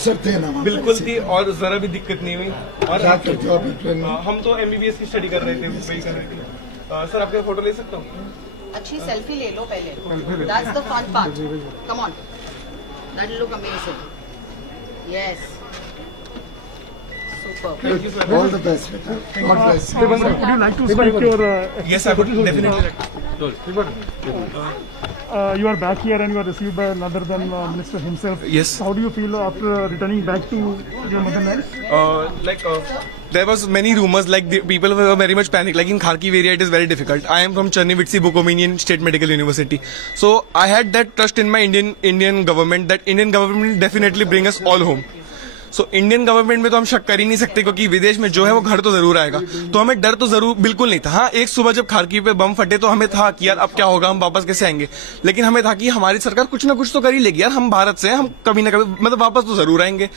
अफसर थे ना वहाँ पे? बिल्कुल थी और जरा भी दिक्कत नहीं हुई। और क्या करते हो अभी ट्रेन में? हम तो MBBS की स्टडी कर रहे थे, वही कर रहे थे। सर आपका फोटो ले सकता हूँ? अच्छी सेल्फी ले लो पहले, that's the fun part, come on, that look amazing, yes, super. All the best, बेटा. God bless you. Would you like to speak your? Yes, I would definitely. You are back here and you are received by none other than Minister himself. Yes. How do you feel after returning back to your motherland? There was many rumors, like the people were very much panicked. Like in Kharkiv area, it is very difficult. I am from Chernivtsi Bukominian State Medical University, so I had that trust in my Indian government that Indian government will definitely bring us all home. So Indian government में तो हम शक कर ही नहीं सकते, क्योंकि विदेश में जो है वो घर तो जरूर आएगा। तो हमें डर तो जरूर बिल्कुल नहीं था। हाँ, एक सुबह जब खारकीव पे बम फटे तो हमें था कि यार अब क्या होगा, हम वापस कैसे आएंगे, लेकिन हमें था कि हमारी सरकार कुछ ना कुछ तो कर ही लेगी यार, हम भारत से हैं, हम कभी ना कभी मतलब वापस तो जरूर आएंगे।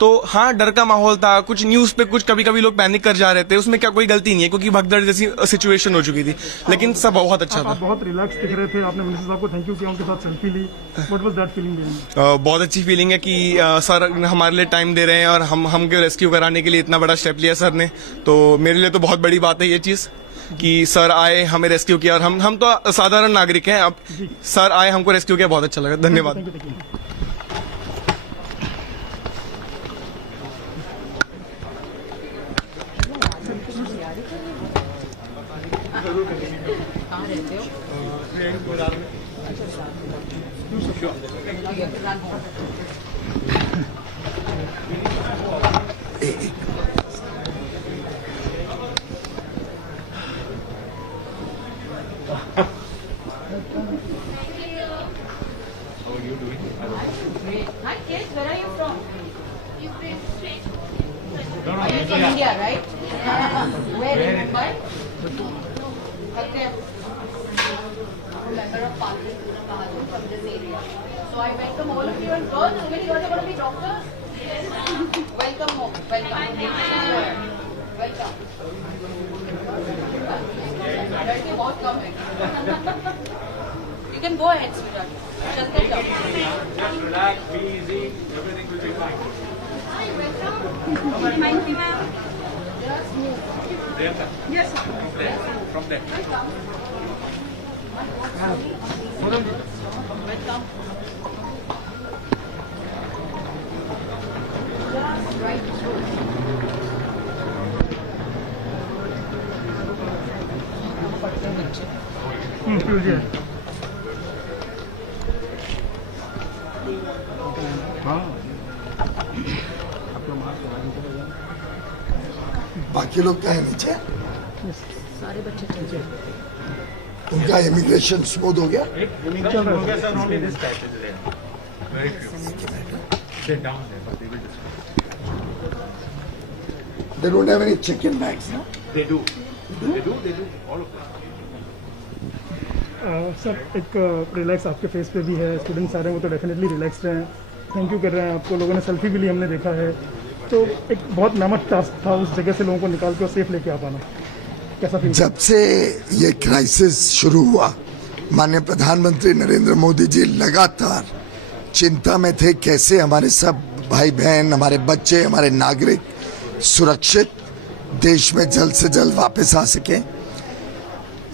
तो हाँ, डर का माहौल था। कुछ न्यूज पे कुछ कभी कभी लोग पैनिक कर जा रहे थे, उसमें क्या कोई गलती नहीं है, क्योंकि भगदड़ जैसी सिचुएशन हो चुकी थी, लेकिन सब बहुत अच्छा था। आप बहुत रिलैक्स दिख रहे थे, आपने मिनिस्टर साहब को थैंक यू किया, उनके साथ सेल्फी ली, व्हाट वाज दैट फीलिंग? बहुत अच्छी फीलिंग है कि सर हमारे लिए टाइम दे रहे हैं और हमको रेस्क्यू कराने के लिए इतना बड़ा स्टेप लिया सर ने। तो मेरे लिए तो बहुत बड़ी बात है ये चीज कि सर आए, हमें रेस्क्यू किया, और हम तो साधारण नागरिक हैं, अब सर आए, हमको रेस्क्यू किया, बहुत अच्छा लगा। धन्यवाद। कहाँ रहते हो? Hi kids, where are you from? Are you from India, right? Where in Mumbai? Okay. I'm a member of Parliament from this area. So I welcome all of you, and girls, so many girls are going to be doctors. Welcome home. Welcome. Welcome. लड़के बहुत कम है. You can go ahead, sweetheart. चलते जाओ. Just relax, be easy, everything will be fine. Hi, welcome. Thank you, ma'am. Just move. There, sir. Yes, sir. From there. Welcome. Welcome. Just right through. बाकी लोग क्या है नीचे? सारे बच्चे चल उनका इमिग्रेशन स्मूथ हो गया? They don't have any chicken bags, no? They do. All of them. Sir एक रिलैक्स आपके फेस पे भी है, स्टूडेंट्स आ रहे हैं वो तो डेफिनेटली रिलैक्स हैं, थैंक यू कर रहे हैं आपको, लोगों ने सेल्फी भी ली, हमने देखा है। तो एक बहुत मेहनत टास्क था उस जगह से लोगों को निकाल के और सेफ लेके आ पाना, कैसा फील? जब से ये क्राइसिस शुरू हुआ, माननीय प्रधानमंत्री नरेंद्र मोदी जी लगातार चिंता में थे कैसे हमारे सब भाई बहन, हमारे बच्चे, हमारे नागरिक सुरक्षित देश में जल्द से जल्द वापस आ सके।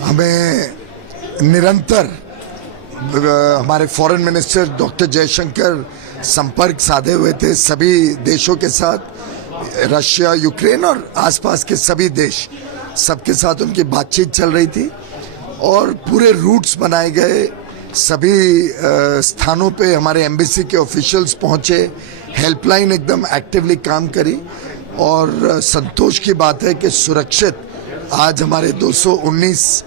हमें निरंतर हमारे फॉरेन मिनिस्टर डॉक्टर जयशंकर संपर्क साधे हुए थे सभी देशों के साथ, रशिया, यूक्रेन और आसपास के सभी देश, सबके साथ उनकी बातचीत चल रही थी और पूरे रूट्स बनाए गए। सभी स्थानों पे हमारे एम्बेसी के ऑफिशियल्स पहुंचे, हेल्पलाइन एकदम एक्टिवली काम करी और संतोष की बात है कि सुरक्षित आज हमारे 219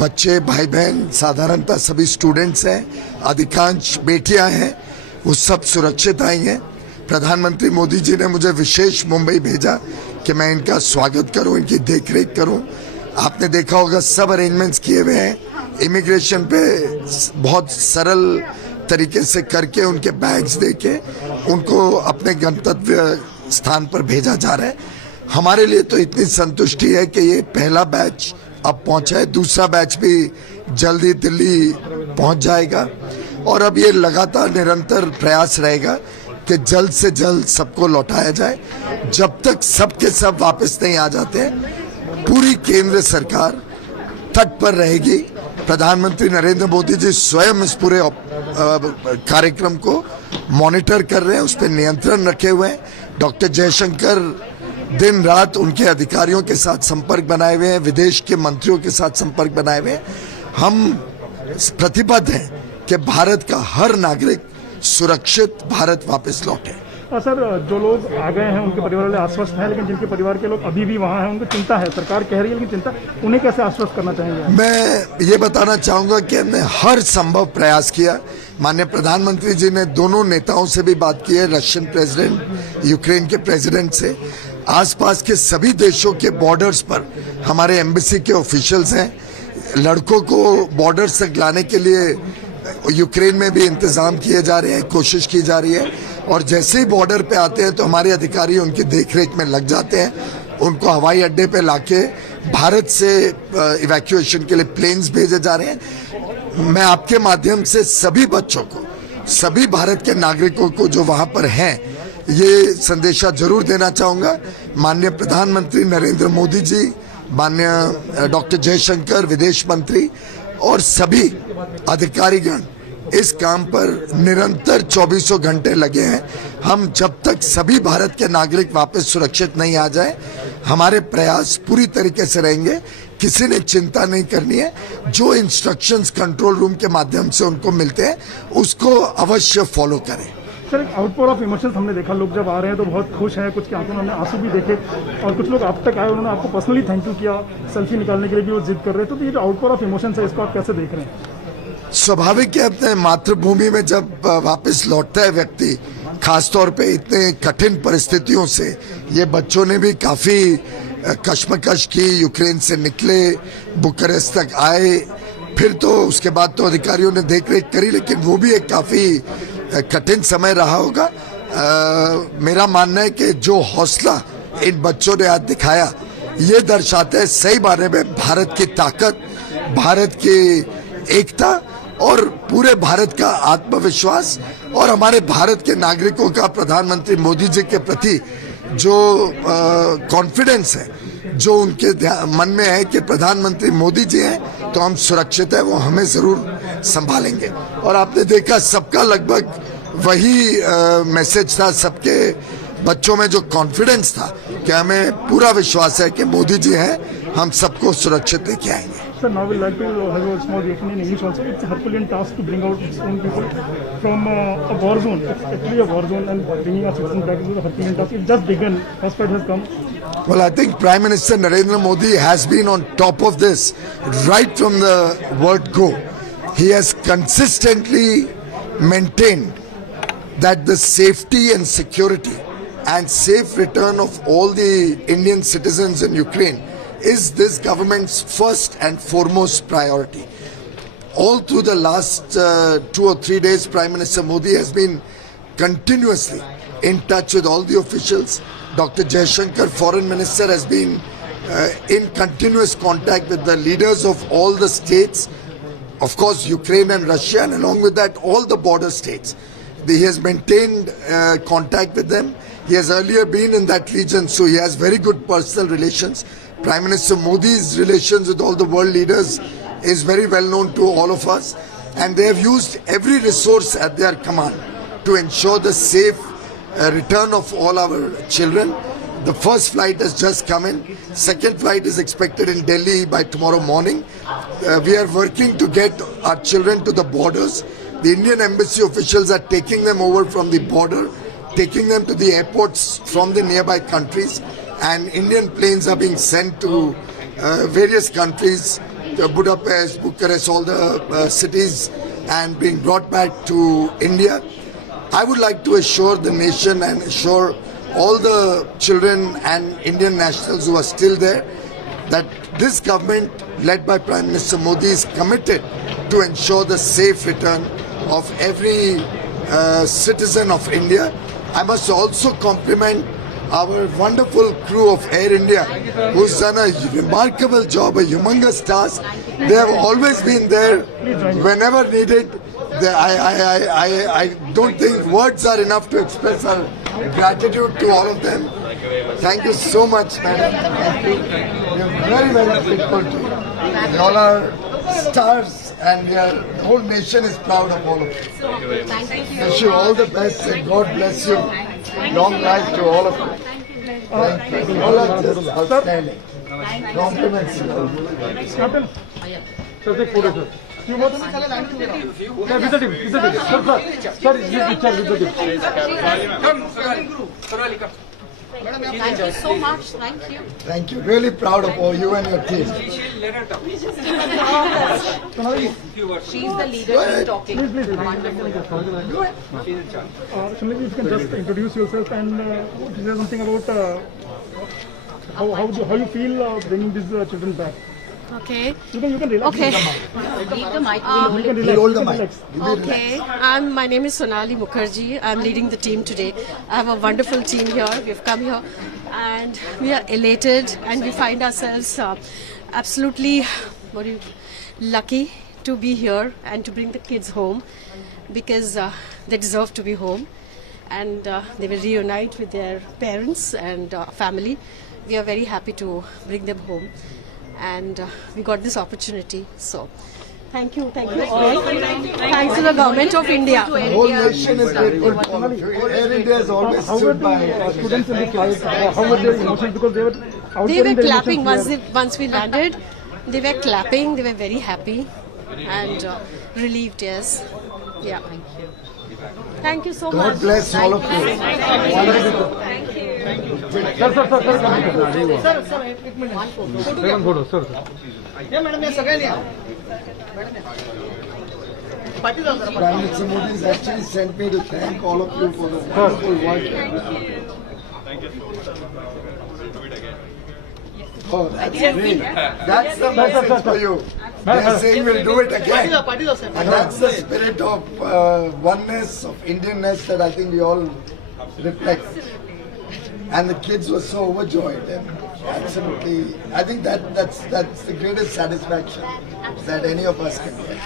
बच्चे, भाई बहन, साधारणतः सभी स्टूडेंट्स हैं, अधिकांश बेटियां हैं, वो सब सुरक्षित आई हैं। प्रधानमंत्री मोदी जी ने मुझे विशेष मुंबई भेजा कि मैं इनका स्वागत करूं, इनकी देखरेख करूं। आपने देखा होगा सब अरेंजमेंट्स किए हुए हैं, इमिग्रेशन पे बहुत सरल तरीके से करके उनके बैग्स देके उनको अपने गंतव्य स्थान पर भेजा जा रहा है। हमारे लिए तो इतनी संतुष्टि है कि ये पहला बैच अब पहुंचा है, दूसरा बैच भी जल्दी दिल्ली पहुंच जाएगा और अब ये लगातार निरंतर प्रयास रहेगा कि जल्द से जल्द सबको लौटाया जाए। जब तक सबके सब वापस नहीं आ जाते, पूरी केंद्र सरकार तट पर रहेगी। प्रधानमंत्री नरेंद्र मोदी जी स्वयं इस पूरे कार्यक्रम को मॉनिटर कर रहे हैं, उस पर नियंत्रण रखे हुए हैं। डॉक्टर जयशंकर दिन रात उनके अधिकारियों के साथ संपर्क बनाए हुए हैं, विदेश के मंत्रियों के साथ संपर्क बनाए हुए हैं। हम प्रतिबद्ध हैं कि भारत का हर नागरिक सुरक्षित भारत वापस लौटे। और सर, जो लोग आ गए हैं उनके परिवार वाले आश्वस्त हैं, लेकिन जिनके परिवार के लोग अभी भी वहाँ हैं उनको चिंता है, सरकार कह रही है लेकिन चिंता, उन्हें कैसे आश्वस्त करना चाहेंगे? मैं ये बताना चाहूंगा कि हमने हर संभव प्रयास किया। माननीय प्रधानमंत्री जी ने दोनों नेताओं से भी बात की है, रशियन प्रेसिडेंट, यूक्रेन के प्रेसिडेंट से। आसपास के सभी देशों के बॉर्डर्स पर हमारे एम्बेसी के ऑफिशियल्स हैं। लड़कों को बॉर्डर तक लाने के लिए यूक्रेन में भी इंतजाम किए जा रहे हैं, कोशिश की जा रही है। और जैसे ही बॉर्डर पे आते हैं तो हमारे अधिकारी उनकी देखरेख में लग जाते हैं, उनको हवाई अड्डे पे लाके भारत से इवैक्यूएशन के लिए प्लेन्स भेजे जा रहे हैं। मैं आपके माध्यम से सभी बच्चों को, सभी भारत के नागरिकों को जो वहां पर हैं, ये संदेशा जरूर देना चाहूंगा। माननीय प्रधानमंत्री नरेंद्र मोदी जी, माननीय डॉक्टर जयशंकर विदेश मंत्री और सभी अधिकारीगण इस काम पर निरंतर 24 घंटे लगे हैं। हम जब तक सभी भारत के नागरिक वापस सुरक्षित नहीं आ जाए, हमारे प्रयास पूरी तरीके से रहेंगे। किसी ने चिंता नहीं करनी है। जो इंस्ट्रक्शंस कंट्रोल रूम के माध्यम से उनको मिलते हैं, उसको अवश्य फॉलो करें। सर, एक आउटपोर ऑफ इमोशंस हमने देखा, लोग जब आ रहे हैं तो बहुत खुश हैं, कुछ के आंखों में हमने आंसू भी देखे, और कुछ लोग आप तक आए, उन्होंने आपको पर्सनली थैंक यू किया, सेल्फी निकालने के लिए भी वो जिद कर रहे थे। तो ये जो आउटपोर ऑफ इमोशंस है, इसको आप कैसे देख रहे हैं? स्वाभाविक है, अपने मातृभूमि में जब वापस लौटता है व्यक्ति, खासतौर पे इतने कठिन परिस्थितियों से, ये बच्चों ने भी काफी कश्मकश की, यूक्रेन से निकले, बुखारेस्ट तक आए, फिर तो उसके बाद तो अधिकारियों ने देखरेख करी, लेकिन वो भी एक काफी कठिन समय रहा होगा। मेरा मानना है कि जो हौसला इन बच्चों ने आज दिखाया, ये दर्शाता है सही मायने में भारत की ताकत, भारत की एकता और पूरे भारत का आत्मविश्वास, और हमारे भारत के नागरिकों का प्रधानमंत्री मोदी जी के प्रति जो कॉन्फिडेंस है, जो उनके मन में है कि प्रधानमंत्री मोदी जी हैं तो हम सुरक्षित है, वो हमें जरूर संभालेंगे। और आपने देखा सबका लगभग वही मैसेज था, सबके बच्चों में जो कॉन्फिडेंस था कि हमें पूरा विश्वास है कि मोदी जी हैं, हम सबको सुरक्षित लेके आएंगे। Sir, now we'd like to have a small reaction in English also. It's a Herculean task to bring out its own people from a war zone. It's actually a war zone, and bringing our citizens back into the Herculean task. It just begun. First fight has come. Well, I think Prime Minister Narendra Modi has been on top of this right from the word go. He has consistently maintained that the safety and security and safe return of all the Indian citizens in Ukraine is this government's first and foremost priority. All through the last 2 or 3 days, Prime Minister Modi has been continuously in touch with all the officials. Dr. Jayashankar, Foreign Minister, has been in continuous contact with the leaders of all the states, of course Ukraine and Russia, and along with that all the border states. He has maintained contact with them. He has earlier been in that region, so he has very good personal relations. Prime Minister Modi's relations with all the world leaders is very well known to all of us, and they have used every resource at their command to ensure the safe return of all our children. The first flight has just come in. Second flight is expected in Delhi by tomorrow morning. We are working to get our children to the borders. The Indian embassy officials are taking them over from the border, taking them to the airports from the nearby countries, and Indian planes are being sent to various countries, Budapest, Bucharest, all the cities, and being brought back to India. I would like to assure the nation and assure all the children and Indian nationals who are still there that this government, led by Prime Minister Modi, is committed to ensure the safe return of every citizen of India. I must also compliment our wonderful crew of Air India, who's done a remarkable job, a humongous task. They have always been there whenever needed. I don't think words are enough to express our gratitude to all of them. Thank you so much, madam. Thank you. We are very, very grateful to you. You all are stars, and the whole nation is proud of all of you. Thank you. Wish you all the best, and God bless you. Long life to all of you. Thank you. All are just outstanding. Compliments to you. Captain, sir, take photo, sir. Few more. Sir, with the team, Sir, this picture with the team. Thank you so much. Thank you. Thank you. Really proud of all you and your team. She's the leader. She's talking. Please. Wonderful. Sunil, if you can just introduce yourself and say something about how you feel bringing these children back. Okay. You can relax. Okay. Leave the mic. You can relax. Hold the you can mic. relax. Okay. My name is Sonali Mukherjee. I'm leading the team today. I have a wonderful team here. We've come here and we are elated and we find ourselves absolutely lucky to be here and to bring the kids home because they deserve to be home and they will reunite with their parents and family. We are very happy to bring them home. And we got this opportunity. So, thank you all. Thanks to the government of India. The whole nation is grateful to all of you. Air India has always How were stood by. the students in the flight? How were their emotions? Because they were out They there were in their clapping emotions once we landed. They were clapping. They were very happy and relieved. Yes. Yeah. Thank you so much. God bless all of you. Wonderful. Prime Minister Modi has actually sent me to thank all of you for the wonderful work. Oh, that's great. That's the message for you. They're saying we'll do it again. And that's the spirit of oneness, of Indianness that I think we all reflect. And the kids were so overjoyed. And absolutely, I think that's the greatest satisfaction that any of us can get.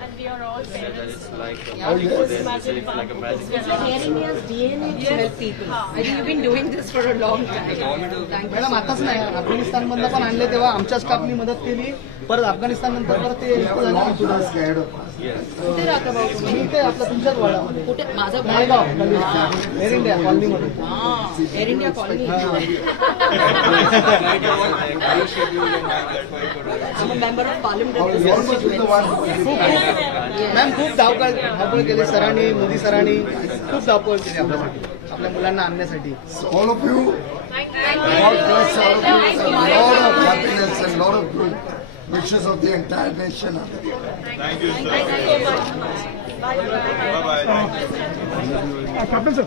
And we are all parents. Oh, yes. Air India's DNA to help people. I think you've been doing this for a long time. Thank you. Madam आताच नाही अफगाणिस्तान मधनं पण आणले तेव्हा आमच्या स्टाफनी मदत केली परत अफगाणिस्तान नंतर परत ते Long to us scared of us. कुठे राहता भाऊ तुम्ही? मी ते आपल्या तुमच्याच वाड्यामध्ये कुठे माझा नायगाव एअर इंडिया कॉलनीमध्ये air India colony I'm a member of parliament. Oh, you also took the one who ma'am खूप धावपळ केली सरांनी मोदी सरांनी खूप धावपळ केली आपल्यासाठी आपल्या मुलांना आणण्यासाठी So all of you, God bless all of you, and a lot of happiness and a lot of good wishes of the entire nation. Captain, sir.